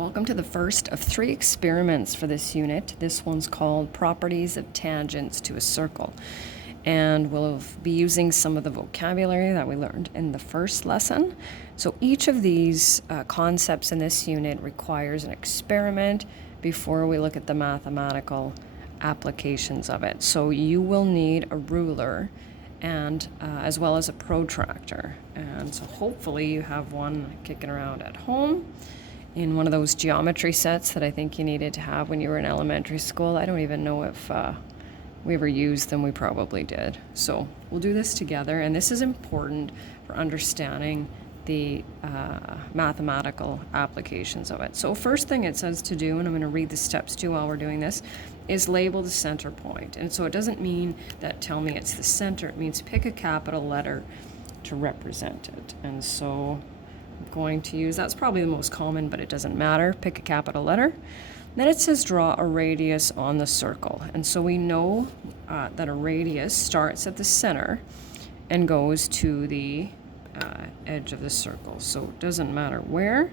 Welcome to the first of 3 experiments for this unit. This one's called Properties of Tangents to a Circle. And we'll be using some of the vocabulary that we learned in the first lesson. So each of these concepts in this unit requires an experiment before we look at the mathematical applications of it. So you will need a ruler and as well as a protractor. And so hopefully you have one kicking around at home in one of those geometry sets that I think you needed to have when you were in elementary school. I don't even know if we ever used them. We probably did. So we'll do this together, and this is important for understanding the mathematical applications of it. So first thing it says to do, and I'm going to read the steps too while we're doing this, is label the center point. And so it doesn't mean that tell me it's the center. It means pick a capital letter to represent it. And so I'm going to use, that's probably the most common, but it doesn't matter. Pick a capital letter. Then it says draw a radius on the circle. And so we know that a radius starts at the center and goes to the edge of the circle. So it doesn't matter where.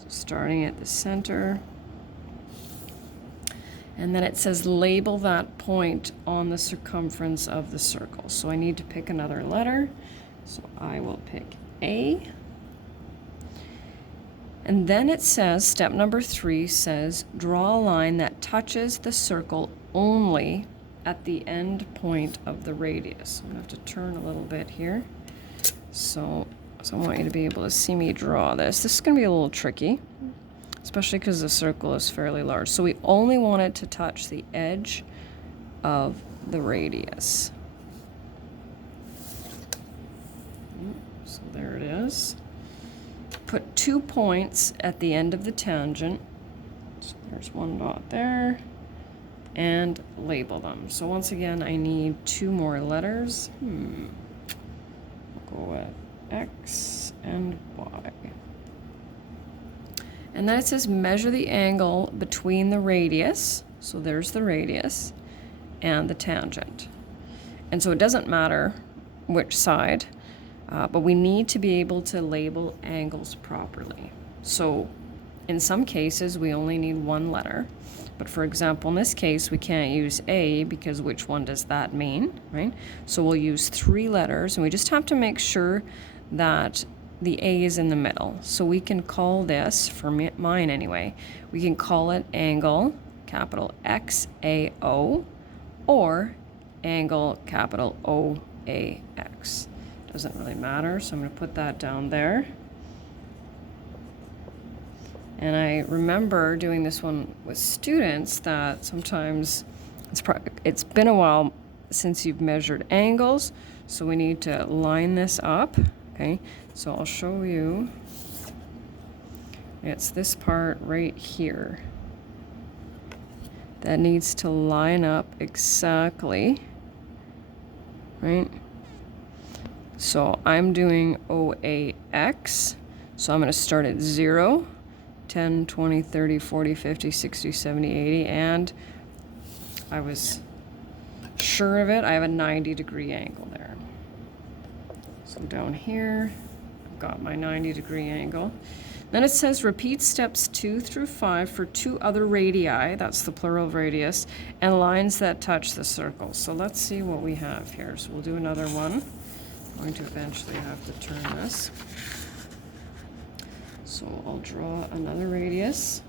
So starting at the center. And then it says label that point on the circumference of the circle. So I need to pick another letter. So I will pick A. And then it says, step number 3 says, draw a line that touches the circle only at the end point of the radius. I'm going to have to turn a little bit here. So I want you to be able to see me draw this. This is going to be a little tricky, especially because the circle is fairly large. So we only want it to touch the edge of the radius. So there it is. Put 2 points at the end of the tangent. So there's one dot there. And label them. So once again, I need 2 more letters. We'll go with X and Y. And then it says measure the angle between the radius. So there's the radius and the tangent. And so it doesn't matter which side. But we need to be able to label angles properly. So in some cases, we only need 1 letter. But for example, in this case, we can't use A because which one does that mean, right? So we'll use 3 letters, and we just have to make sure that the A is in the middle. So we can call this, for mine anyway, we can call it angle, capital XAO, or angle, capital OAX. Doesn't really matter, so I'm going to put that down there. And I remember doing this one with students that sometimes it's been a while since you've measured angles, so we need to line this up. Okay, so I'll show you. It's this part right here that needs to line up exactly, right? So I'm doing OAX, so I'm going to start at 0, 10, 20, 30, 40, 50, 60, 70, 80, and I was sure of it, I have a 90-degree angle there. So down here, I've got my 90-degree angle. Then it says repeat steps 2 through 5 for 2 other radii, that's the plural of radius, and lines that touch the circle. So let's see what we have here. So we'll do another one. I'm going to eventually have to turn this. So I'll draw another radius.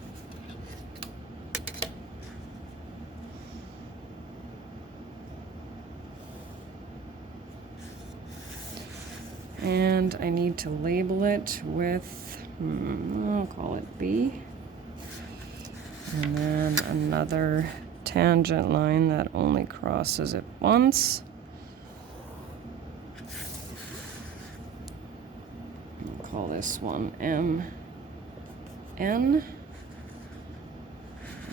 And I need to label it with, I'll call it B. And then another tangent line that only crosses it once. Call this one MN.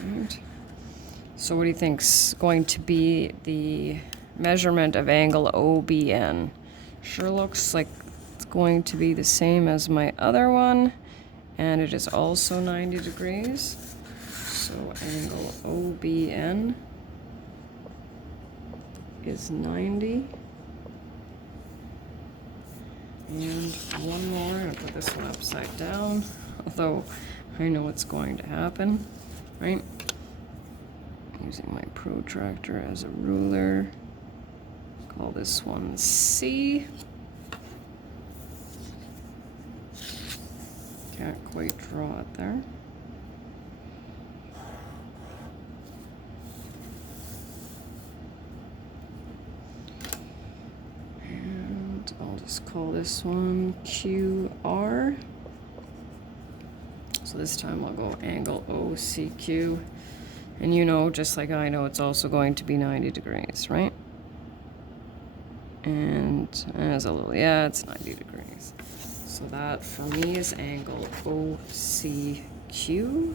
Right. So what do you think's going to be the measurement of angle OBN? Sure looks like it's going to be the same as my other one, and it is also 90 degrees. So angle OBN is 90. And one more, I'm going to put this one upside down, although I know what's going to happen, right? Using my protractor as a ruler. Call this one C. Can't quite draw it there. And I'll just call this one QR. So this time I'll go angle OCQ. And you know, just like I know, it's also going to be 90 degrees, right? And as a little, yeah, it's 90 degrees. So that for me is angle OCQ.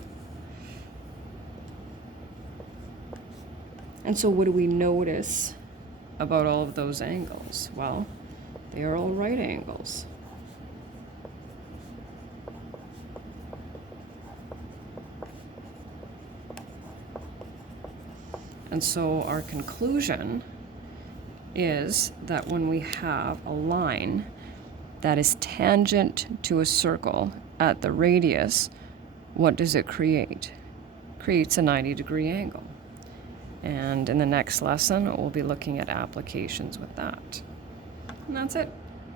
And so what do we notice about all of those angles? Well, they are all right angles. And so our conclusion is that when we have a line that is tangent to a circle at the radius, what does it create? It creates a 90-degree angle. And in the next lesson, we'll be looking at applications with that. And that's it.